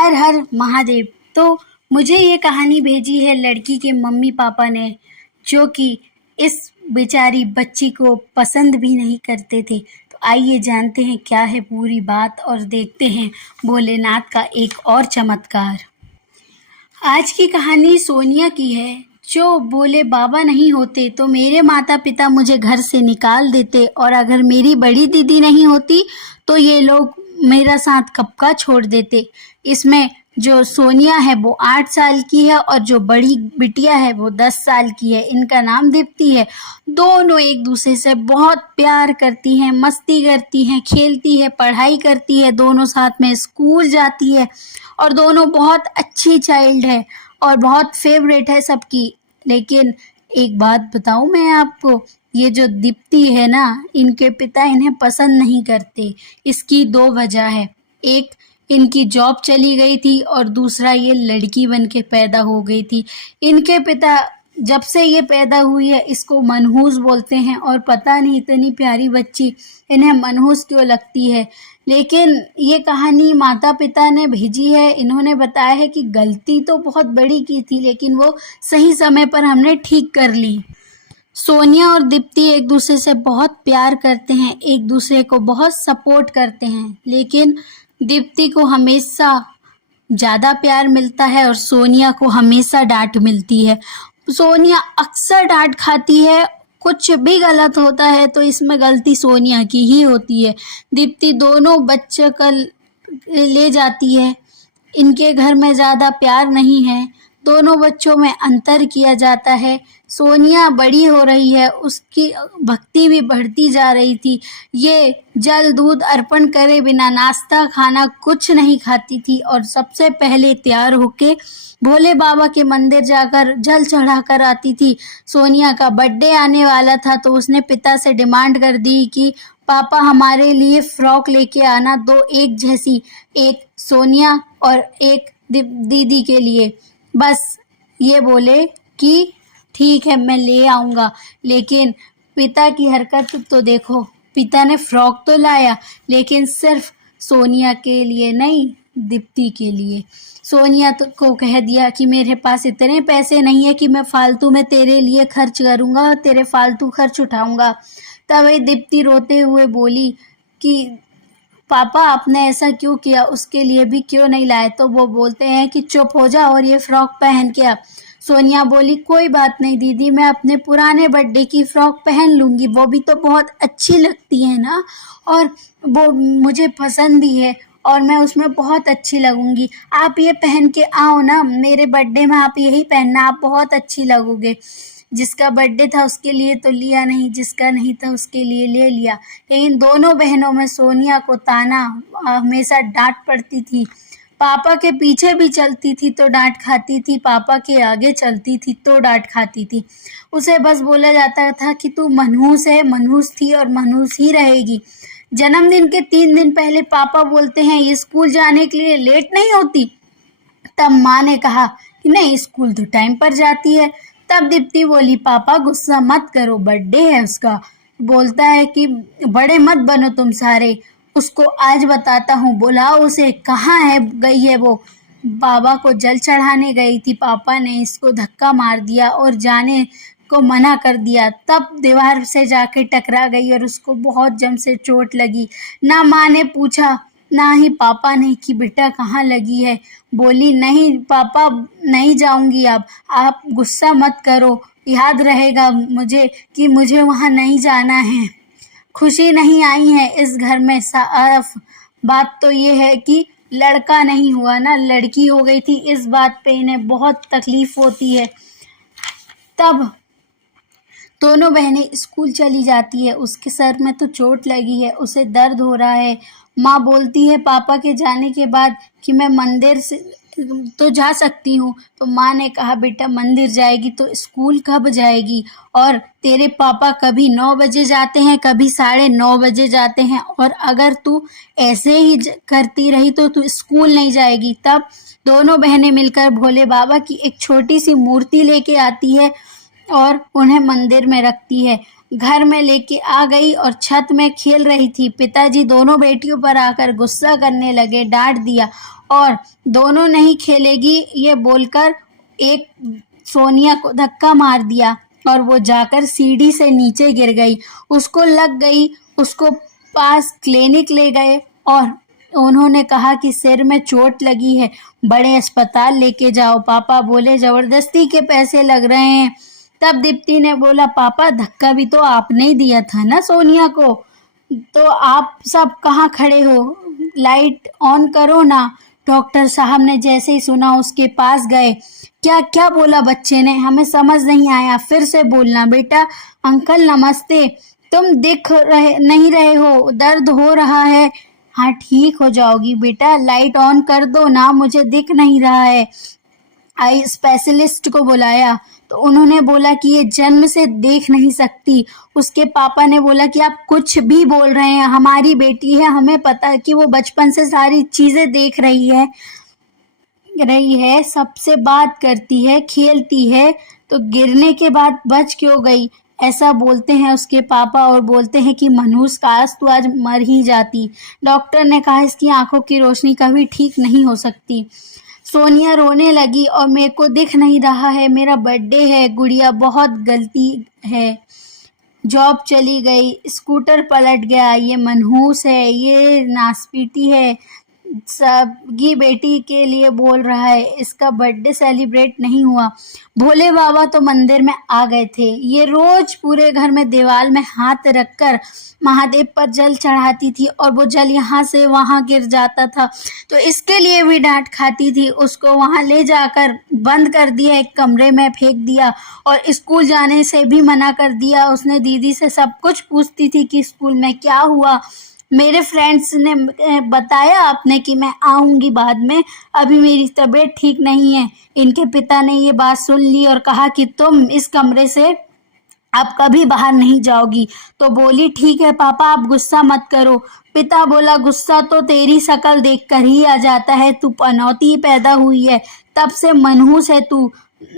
हर हर महादेव। तो मुझे ये कहानी भेजी है लड़की के मम्मी पापा ने, जो कि इस बेचारी बच्ची को पसंद भी नहीं करते थे। तो आइए जानते हैं क्या है पूरी बात और देखते हैं भोलेनाथ का एक और चमत्कार। आज की कहानी सोनिया की है। जो भोले बाबा नहीं होते तो मेरे माता पिता मुझे घर से निकाल देते, और अगर मेरी बड़ी दीदी नहीं होती तो ये लोग मेरा साथ कब का छोड़ देते। इसमें जो सोनिया है वो 8 साल की है और जो बड़ी बिटिया है वो 10 साल की है। इनका नाम दीप्ति है। दोनों एक दूसरे से बहुत प्यार करती हैं, मस्ती करती हैं, खेलती है, पढ़ाई करती है, दोनों साथ में स्कूल जाती है और दोनों बहुत अच्छी चाइल्ड है और बहुत फेवरेट है सबकी। लेकिन एक बात बताऊं मैं आपको, ये जो दीप्ति है ना, इनके पिता इन्हें पसंद नहीं करते। इसकी 2 वजह है। एक, इनकी जॉब चली गई थी और दूसरा ये लड़की बन के पैदा हो गई थी। इनके पिता जब से ये पैदा हुई है इसको मनहूस बोलते हैं, और पता नहीं इतनी प्यारी बच्ची इन्हें मनहूस क्यों लगती है। लेकिन ये कहानी माता पिता ने भेजी है। इन्होंने बताया है कि गलती तो बहुत बड़ी की थी लेकिन वो सही समय पर हमने ठीक कर ली। सोनिया और दीप्ति एक दूसरे से बहुत प्यार करते हैं, एक दूसरे को बहुत सपोर्ट करते हैं, लेकिन दीप्ति को हमेशा ज़्यादा प्यार मिलता है और सोनिया को हमेशा डांट मिलती है। सोनिया अक्सर डांट खाती है, कुछ भी गलत होता है तो इसमें गलती सोनिया की ही होती है। दीप्ति दोनों बच्चे का ले जाती है। इनके घर में ज़्यादा प्यार नहीं है, दोनों बच्चों में अंतर किया जाता है। सोनिया बड़ी हो रही है, उसकी भक्ति भी बढ़ती जा रही थी। ये जल दूध अर्पण करे बिना नाश्ता खाना कुछ नहीं खाती थी और सबसे पहले तैयार होके भोले बाबा के मंदिर जाकर जल चढ़ा कर आती थी। सोनिया का बर्थडे आने वाला था तो उसने पिता से डिमांड कर दी कि पापा हमारे लिए फ्रॉक लेके आना, 2 एक जैसी, एक सोनिया और एक दीदी के लिए। बस ये बोले कि ठीक है मैं ले आऊँगा। लेकिन पिता की हरकत तो देखो, पिता ने फ्रॉक तो लाया लेकिन सिर्फ सोनिया के लिए नहीं, दीप्ति के लिए। सोनिया तो को कह दिया कि मेरे पास इतने पैसे नहीं है कि मैं फालतू में तेरे लिए खर्च करूँगा और तेरे फालतू खर्च उठाऊँगा। तभी दीप्ति रोते हुए बोली कि पापा आपने ऐसा क्यों किया, उसके लिए भी क्यों नहीं लाए। तो वो बोलते हैं कि चुप हो जा और ये फ्रॉक पहन के आ। सोनिया बोली कोई बात नहीं दीदी, मैं अपने पुराने बर्थडे की फ्रॉक पहन लूँगी, वो भी तो बहुत अच्छी लगती है ना, और वो मुझे पसंद भी है और मैं उसमें बहुत अच्छी लगूंगी। आप ये पहन के आओ ना, मेरे बर्थडे में आप यही पहनना, आप बहुत अच्छी लगोगे। जिसका बर्थडे था उसके लिए तो लिया नहीं, जिसका नहीं था उसके लिए ले लिया। लेकिन दोनों बहनों में सोनिया को ताना हमेशा डांट पड़ती थी। पापा के पीछे भी चलती थी तो डांट खाती थी, पापा के आगे चलती थी तो डांट खाती थी। उसे बस बोला जाता था कि तू मनहूस है, मनहूस थी और मनहूस ही रहेगी। जन्मदिन के 3 दिन पहले पापा बोलते हैं ये स्कूल जाने के लिए लेट नहीं होती। तब माँ ने कहा कि नहीं, स्कूल तो टाइम पर जाती है। तब दीप्ति बोली पापा गुस्सा मत करो, बर्थडे है उसका। बोलता है कि बड़े मत बनो तुम सारे, उसको आज बताता हूँ, बुलाओ उसे, कहाँ है गई है वो। बाबा को जल चढ़ाने गई थी, पापा ने इसको धक्का मार दिया और जाने को मना कर दिया। तब दीवार से जाके टकरा गई और उसको बहुत जम से चोट लगी। ना माँ ने पूछा ना ही पापा ने कि बेटा कहाँ लगी है। बोली नहीं पापा नहीं जाऊंगी अब, आप गुस्सा मत करो, याद रहेगा मुझे कि मुझे वहाँ नहीं जाना है। खुशी नहीं आई है इस घर में साफ बात तो ये है कि लड़का नहीं हुआ ना, लड़की हो गई थी। इस बात पे इन्हें बहुत तकलीफ होती है। तब दोनों बहनें स्कूल चली जाती है। उसके सर में तो चोट लगी है, उसे दर्द हो रहा है। माँ बोलती है पापा के जाने के बाद कि मैं मंदिर से तो जा सकती हूँ। तो माँ ने कहा बेटा मंदिर जाएगी तो स्कूल कब जाएगी, और तेरे पापा कभी 9 बजे जाते हैं, कभी 9:30 बजे जाते हैं, और अगर तू ऐसे ही करती रही तो तू स्कूल नहीं जाएगी। तब दोनों बहनें मिलकर भोले बाबा की एक छोटी सी मूर्ति लेके आती है और उन्हें मंदिर में रखती है। घर में लेके आ गई और छत में खेल रही थी। पिताजी दोनों बेटियों पर आकर गुस्सा करने लगे, डांट दिया और दोनों नहीं खेलेगी ये बोलकर एक सोनिया को धक्का मार दिया और वो जाकर सीढ़ी से नीचे गिर गई। उसको लग गई, उसको पास क्लिनिक ले गए और उन्होंने कहा कि सिर में चोट लगी है, बड़े अस्पताल लेके जाओ। पापा बोले जबरदस्ती के पैसे लग रहे हैं। तब दीप्ति ने बोला पापा धक्का भी तो आपने ही दिया था ना सोनिया को, तो आप सब कहाँ खड़े हो, लाइट ऑन करो ना। डॉक्टर साहब ने जैसे ही सुना उसके पास गए। क्या क्या बोला बच्चे ने, हमें समझ नहीं आया, फिर से बोलना। बेटा अंकल नमस्ते, तुम दिख रहे नहीं रहे हो, दर्द हो रहा है। हाँ ठीक हो जाओगी बेटा, लाइट ऑन कर दो ना, मुझे दिख नहीं रहा है। आई स्पेशलिस्ट को बुलाया तो उन्होंने बोला कि ये जन्म से देख नहीं सकती। उसके पापा ने बोला कि आप कुछ भी बोल रहे हैं, हमारी बेटी है, हमें पता है कि वो बचपन से सारी चीजें देख रही है, सबसे बात करती है, खेलती है, तो गिरने के बाद बच क्यों गई, ऐसा बोलते हैं उसके पापा और बोलते हैं कि मनहूस काश तू आज मर ही जाती। डॉक्टर ने कहा इसकी आंखों की रोशनी कभी ठीक नहीं हो सकती। सोनिया रोने लगी और मेरे को दिख नहीं रहा है, मेरा बर्थडे है, गुड़िया बहुत गलती है, जॉब चली गई, स्कूटर पलट गया, ये मनहूस है, ये नासपीटी है, सबकी बेटी के लिए बोल रहा है, इसका बर्थडे सेलिब्रेट नहीं हुआ। भोले बाबा तो मंदिर में आ गए थे। ये रोज पूरे घर में दीवार में हाथ रखकर महादेव पर जल चढ़ाती थी और वो जल यहाँ से वहाँ गिर जाता था, तो इसके लिए भी डांट खाती थी। उसको वहाँ ले जाकर बंद कर दिया, एक कमरे में फेंक दिया और स्कूल जाने से भी मना कर दिया। उसने दीदी से सब कुछ पूछती थी कि स्कूल में क्या हुआ। मेरे फ्रेंड्स ने बताया आपने कि मैं आऊंगी बाद में, अभी मेरी तबीयत ठीक नहीं है। इनके पिता ने ये बात सुन ली और कहा कि तुम इस कमरे से अब कभी बाहर नहीं जाओगी। तो बोली ठीक है पापा, आप गुस्सा मत करो। पिता बोला गुस्सा तो तेरी शक्ल देखकर ही आ जाता है, तू पनौती पैदा हुई है, तब से मनहूस है तू,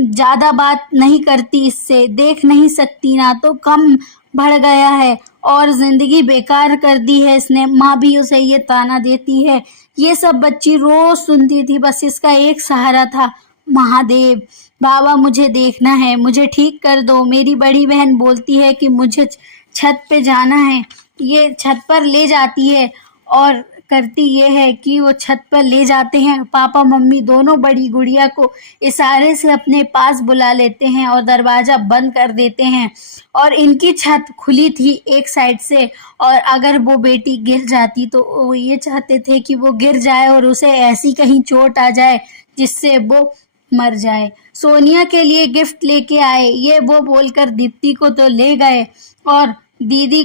ज्यादा बात नहीं करती, इससे देख नहीं सकती ना, तो कम बढ़ गया है और जिंदगी बेकार कर दी है इसने। माँ भी उसे ये ताना देती है। ये सब बच्ची रोज सुनती थी, बस इसका एक सहारा था, महादेव। बाबा मुझे देखना है, मुझे ठीक कर दो। मेरी बड़ी बहन बोलती है कि मुझे छत पे जाना है, ये छत पर ले जाती है और करती ये है कि वो छत पर ले जाते हैं। पापा मम्मी दोनों बड़ी गुड़िया को इशारे से अपने पास बुला लेते हैं और दरवाजा बंद कर देते हैं। और इनकी छत खुली थी एक साइड से, और अगर वो बेटी गिर जाती तो वो ये चाहते थे कि वो गिर जाए और उसे ऐसी कहीं चोट आ जाए जिससे वो मर जाए। सोनिया के लिए गिफ्ट लेके आए, ये वो बोलकर दीप्ति को तो ले गए और दीदी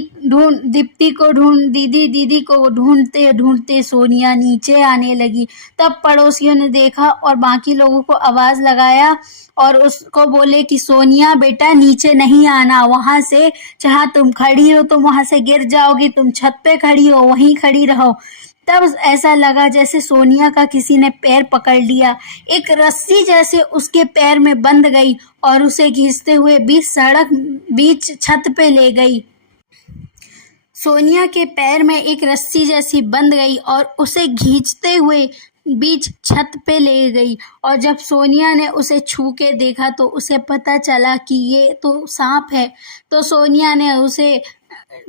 को ढूंढते ढूंढते सोनिया नीचे आने लगी। तब पड़ोसियों ने देखा और बाकी लोगों को आवाज लगाया और उसको बोले कि सोनिया बेटा नीचे नहीं आना, वहां से जहां तुम खड़ी हो तुम वहां से गिर जाओगी, तुम छत पे खड़ी हो वहीं खड़ी रहो। तब ऐसा लगा जैसे सोनिया का किसी ने पैर पकड़ लिया, एक रस्सी जैसे उसके पैर में बंध गई और उसे खींचते हुए बीच छत पे ले गई। सोनिया के पैर में एक रस्सी जैसी बंध गई और उसे खींचते हुए बीच छत पे ले गई। और जब सोनिया ने उसे छू के देखा तो उसे पता चला कि ये तो सांप है। तो सोनिया ने उसे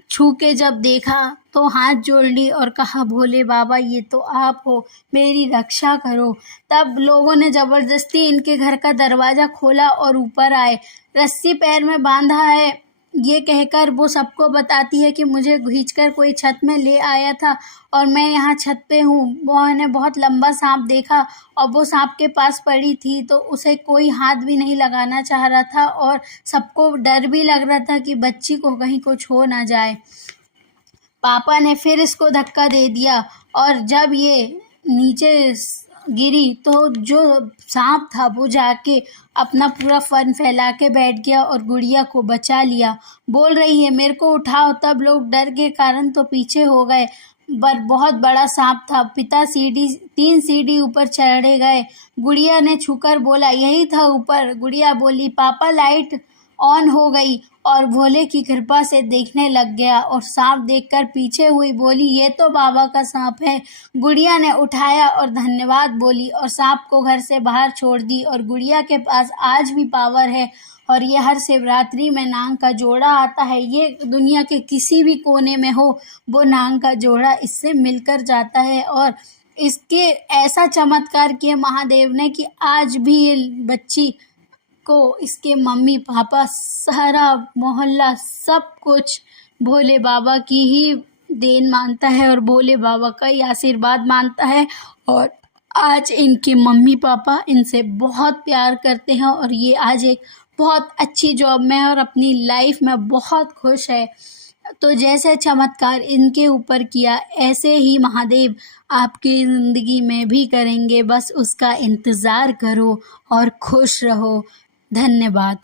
छू के जब देखा तो हाथ जोड़ ली और कहा भोले बाबा ये तो आप हो, मेरी रक्षा करो। तब लोगों ने जबरदस्ती इनके घर का दरवाजा खोला और ऊपर आए। रस्सी पैर में बांधा है ये कहकर वो सबको बताती है कि मुझे खींचकर कोई छत में ले आया था और मैं यहाँ छत पे हूँ। मैंने बहुत लंबा सांप देखा और वो सांप के पास पड़ी थी तो उसे कोई हाथ भी नहीं लगाना चाह रहा था और सबको डर भी लग रहा था कि बच्ची को कहीं कुछ हो ना जाए। पापा ने फिर इसको धक्का दे दिया और जब ये नीचे गिरी तो जो सांप था वो जाके अपना पूरा फन फैला के बैठ गया और गुड़िया को बचा लिया। बोल रही है मेरे को उठाओ, तब लोग डर के कारण तो पीछे हो गए, पर बहुत बड़ा सांप था। पिता 3 सीढ़ी ऊपर चढ़े गए। गुड़िया ने छूकर बोला यही था ऊपर। गुड़िया बोली पापा लाइट ऑन हो गई और भोले की कृपा से देखने लग गया और सांप देखकर पीछे हुई बोली, ये तो बाबा का सांप है। गुड़िया ने उठाया और धन्यवाद बोली और सांप को घर से बाहर छोड़ दी। और गुड़िया के पास आज भी पावर है और ये हर शिवरात्रि में नाग का जोड़ा आता है। ये दुनिया के किसी भी कोने में हो, वो नाग का जोड़ा इससे मिलकर जाता है। और इसके ऐसा चमत्कार किया महादेव ने कि आज भी ये बच्ची को इसके मम्मी पापा सारा मोहल्ला सब कुछ भोले बाबा की ही देन मानता है और भोले बाबा का ही आशीर्वाद मानता है। और आज इनके मम्मी पापा इनसे बहुत प्यार करते हैं और ये आज एक बहुत अच्छी जॉब में है और अपनी लाइफ में बहुत खुश है। तो जैसे चमत्कार इनके ऊपर किया, ऐसे ही महादेव आपकी ज़िंदगी में भी करेंगे। बस उसका इंतज़ार करो और खुश रहो। धन्यवाद।